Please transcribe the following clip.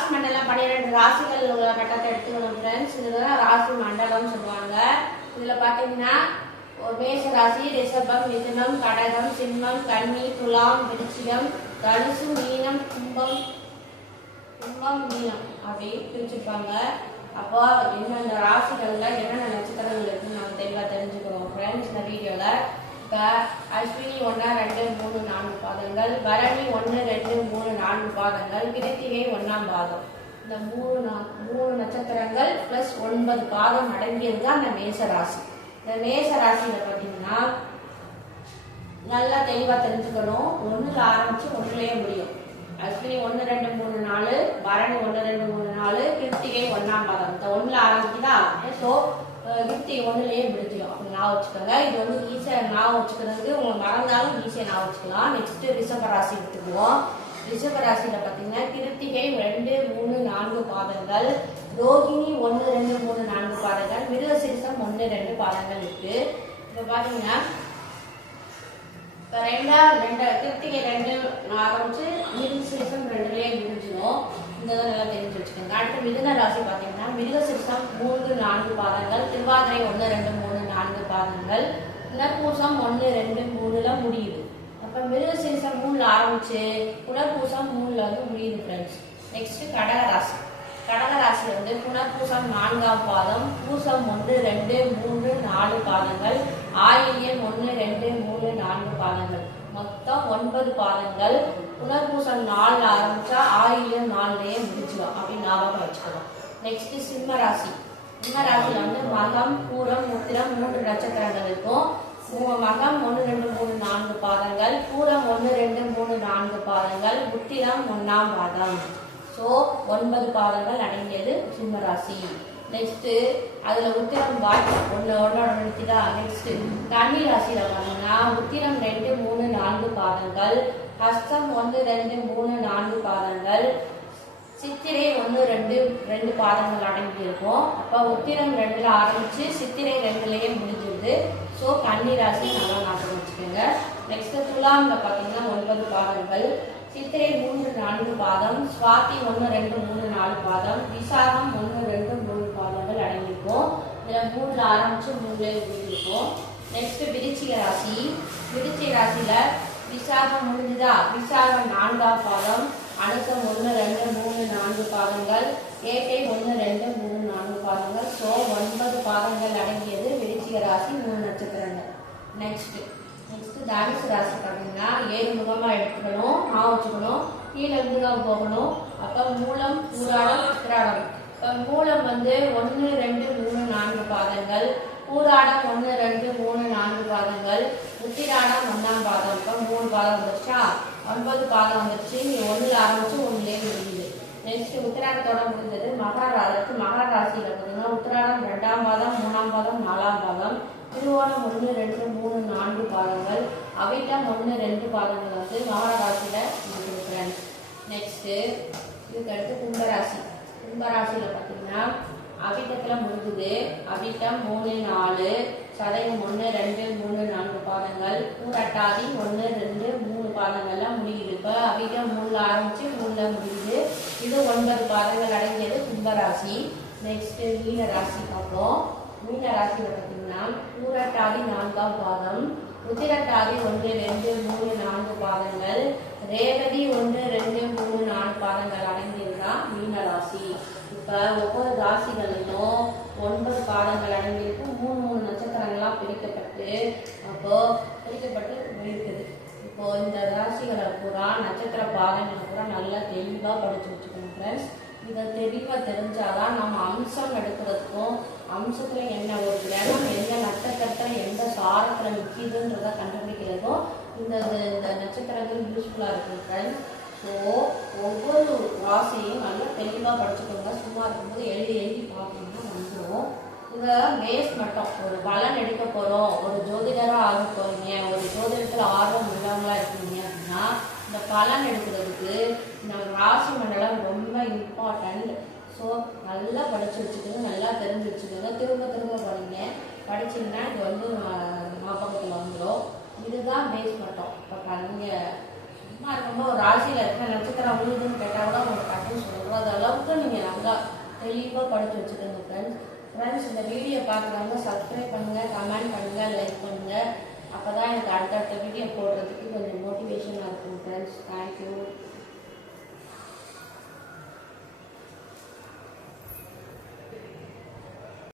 ராசி மண்டலம் 12 ராசிகள் உள்ள கட்டத்தை எடுத்துக்கணும் ஃப்ரெண்ட்ஸ். இதுதான் ராசி மண்டலம் சொல்லுவாங்க. இதுல பாத்தீங்கன்னா மேஷ ராசி, ரிஷபம், மிதுனம், கடகம், சிம்மம், கன்னி, துலாம், விருச்சிகம், தனுசு, மீனம், கும்பம், மீனம் அப்படி பிரிச்சிருப்பாங்க. அப்போ என்னென்ன ராசிகள்ல என்னென்ன நட்சத்திரங்கள் இருக்குன்னு நம்ம தெளிவா தெரிஞ்சுக்கிறோம் ஃப்ரெண்ட்ஸ் இந்த வீடியோல. இப்போ அஸ்வினி 1, 2, 3, 4 பாதங்கள், பரணி 1, 2, 3, 4 பாதங்கள், கிருத்திகை 1ஆம் பாதம். இந்த மூணு நட்சத்திரங்கள் பிளஸ் 9 பாதம் அடங்கியது தான் அந்த மேஷ ராசி. இந்த மேஷ ராசியில பார்த்தீங்கன்னா நல்லா தெளிவா தெரிஞ்சுக்கணும். 1ல ஆரம்பிச்சு 1லயே முடியும். அஸ்வினி 1, 2, 3, 4, பரணி 1, 2, 3, 4, கிருத்திகை 1ஆம் பாதம். இந்த 1ல ஆரம்பிக்குதா, ஸோ கிருத்திகை 1லயே முடிஞ்சிடும். அப்படி ஞாபகம் வச்சுக்கோங்க. இது ஈஸியா ஞாபகம் வச்சுக்கிறதுக்கு உங்களுக்கு மறந்தாலும் ஈஸியா ஞாபகம் வச்சுக்கலாம். நெக்ஸ்ட் ரிஷப ராசி எடுத்துக்குவோம். ரிஷப ராசியில பாத்தீங்கன்னா கிருத்திகை 2, 3, 4 பாதங்கள், ரோகிணி 1, 2, 3, 4 பாதங்கள், மிருகசீரிஷம் 1, 2 பாதங்கள் இருக்கு. இப்ப பாத்தீங்கன்னா கிருத்திகை 2 ஆரம்பிச்சு மிருகசீரிஷம் 2லயே முடிஞ்சிடும். இந்த நல்லா தெரிஞ்சு வச்சுக்கோங்க. அடுத்து மிதுன ராசி பாத்தீங்கன்னா மிருகசீரிஷம் 3, 4 பாதங்கள், திருவாதிரை 1, 2, 3, 4 பாதங்கள், புனர்பூசம் 1, 2, 3ல முடியுது. அப்ப மிருகசீரிஷம் 3ல ஆரம்பிச்சு புனர்பூசம் 3ல முடியுது ஃப்ரெண்ட்ஸ். நெக்ஸ்ட் கடகராசி. கடகராசி புனர்பூசம் 4ஆம் பாதம், பூசம் 1, 2, 3, 4 பாதங்கள், ஆயில்யம் 1, 2, 3, 4 பாதங்கள், மொத்தம் 9 பாதங்கள். புனர்பூசம் 4ல ஆரம்பிச்சா ஆயில்யம் 4லயே முடிச்சிடும் அப்படின்னு ஞாபகம் வச்சுக்கணும். நெக்ஸ்ட் சிம்ம ராசி. சிம்ம ராசியில மகம், பூரம், உத்திரம் 3 நட்சத்திரங்கள் இருக்கும். மகம் 1, 2, 3, 4 பாதங்கள், பூரம் 1, 2, 3, 4 பாதங்கள், உத்திரம் 1ஆம் பாதம். ஸோ 9 பாதங்கள் அடங்கியது சிம்ம ராசி. நெக்ஸ்ட் அதுல உத்திரம் பாக்கி ஒன்னோட நிறுத்திதா. நெக்ஸ்ட் கன்னி ராசியில பாத்தீங்கன்னா உத்திரம் 2, 3, 4 பாதங்கள், ஹஸ்தம் 1, 2, 3, 4 பாதங்கள், சித்திரை 1, 2 பாதங்கள் அடங்கி இருக்கும். அப்ப உத்திரம் 2ல ஆரம்பிச்சு சித்திரை 2லயே முடிஞ்சிருது. ஸோ கன்னி ராசி நல்லா ஞாபகம் வச்சுக்கோங்க. நெக்ஸ்ட் துலாம்ல பாத்தீங்கன்னா 9 பாதங்கள், சித்திரை 3, 4 பாதம், சுவாதி 1, 2, 3, 4 பாதம், விசாகம் 1, 2, 3 பாதங்கள் அடங்கியிருக்கும். இதுல 3ல ஆரம்பிச்சு 3லயே முடிஞ்சிருக்கும். நெக்ஸ்ட் விருச்சிக ராசி. விருச்சிக ராசியில விசாகம் முடிஞ்சுதா, விசாகம் 4ஆம் பாதம், அனுசம் 1, 2, 3, 4 பாதங்கள், ஏட்டை 1, 2, 3, 4 பாதங்கள். ஸோ 9 பாதங்கள் அடங்கியது விருச்சிக ராசி 3 நட்சத்திரங்கள். நெக்ஸ்ட் தனுசு ராசி பார்த்தீங்கன்னா 7 முகமா எடுத்துக்கணும், வச்சுக்கணும், கீழே இருந்துதான் போகணும். அப்ப மூலம், பூராடம், உத்திராடம். இப்ப மூலம் 1, 2, 3, 4 பாதங்கள், பூராடம் 1, 2, 3, 4 பாதங்கள், உத்திராடம் 1ஆம் பாதம். இப்ப 3 பாதம் வந்துருச்சா, 9 பாதம் வந்துருச்சு. நீ 1ல ஆரம்பிச்சு 1லயே முடியுது. நெக்ஸ்ட் உத்திராடத்தோட முடிஞ்சது மகர ராசியில பார்த்தீங்கன்னா உத்திராடம் 2ஆம் பாதம், 3ஆம் பாதம், 4ஆம் பாதம், திருவோணம் 1, 2, 3, 4 பாதங்கள், அவிட்டம் 1, 2 பாதங்கள் மகர ராசியில முடிஞ்சிருக்கிறேன். நெக்ஸ்ட் இதுக்கு அடுத்து கும்பராசி. கும்பராசியில பார்த்தீங்கன்னா அவிட்டத்துல முடிஞ்சுது. அவிட்டம் 3, 4, சதயம் 1, 2, 3, 4 பாதங்கள், பூரட்டாதி 1, 2, 3 பாதங்கள்ல முடியுது. இப்ப அவிட்டம் 3ல ஆரம்பிச்சு 3ல முடியுது. இது 9 பாதங்கள் அடங்கியது கும்பராசி. நெக்ஸ்ட் மீன ராசி பார்ப்போம். மீன ராசியில பார்த்தீங்கன்னா பூரட்டாதி 4ஆம் பாதம், உத்திரட்டாதி 1, 2, 3, 4 பாதங்கள், ரேவதி 1, 2, 3, 4 பாதங்கள் அடங்கியிருந்தான் மீன ராசி. இப்ப ஒவ்வொரு ராசிகளிலும் 9 பாதங்கள் அடங்கியிருக்கும். 3 நட்சத்திரங்களா பிரிக்கப்பட்டு இருக்குது. இப்போ இந்த ராசிகளை பூரா நட்சத்திர பாதங்களை பூரா நல்லா தெளிவா படிச்சு வச்சுக்கணும் ஃப்ரெண்ட்ஸ். இதை தெளிவா தெரிஞ்சாதான் நம்ம அம்சம் எடுக்கிறதுக்கும், அம்சத்துல என்ன ஒரு கிரகம் எந்த நட்சத்திரத்துல எந்த சாரத்துல நிற்கிதுன்றத கண்டுபிடிக்கிறதும் இந்த நட்சத்திரங்கள் யூஸ்ஃபுல்லா இருக்கு ஃப்ரெண்ட்ஸ். ஸோ ஒவ்வொரு ராசியையும் நல்லா தெளிவா படிச்சுக்கோங்க. சும்மா இருக்கும்போது எழுதி பார்த்தீங்கன்னா வந்துடும். இதை பேஸ் மட்டும் ஒரு பலன் எடுக்க போறோம், ஒரு ஜோதிடரா ஆக போறீங்க, ஒரு ஜோதிடத்துல ஆர்வம் உள்ளவங்களா இருக்கீங்க அப்படின்னா இந்த பலன் எடுக்கிறதுக்கு நம்ம ராசி மண்டலம் ரொம்ப இம்பார்ட்டன்ட். ஸோ நல்லா படிச்சு வச்சுக்கோங்க, நல்லா தெரிஞ்சு வச்சுக்கோங்க. திரும்ப படிங்க. படிச்சீங்கன்னா இது ஞாபகத்தில் வந்துடும். இதுதான் பேஸ் மட்டும். இப்போ நீங்கள் சும்மா இருக்கும்போது ஒரு ராசியில் இருக்கிற நட்சத்திரம் விழுதுன்னு கேட்டால் கூட உங்களுக்கு டக்குன்னு சொல்கிற அளவுக்கு அளவுக்கு நீங்கள் நல்லா தெளிவாக படித்து வச்சுக்கோங்க ஃப்ரெண்ட்ஸ். ஃப்ரெண்ட்ஸ், இந்த வீடியோ பார்க்குறவங்க சப்ஸ்கிரைப் பண்ணுங்கள், கமெண்ட் பண்ணுங்கள், லைக் பண்ணுங்கள். அப்போ தான் எனக்கு அடுத்தடுத்த வீடியோ போடுறதுக்கு கொஞ்சம் மோட்டிவேஷனாக இருக்கும் ஃப்ரெண்ட்ஸ். தேங்க்யூ.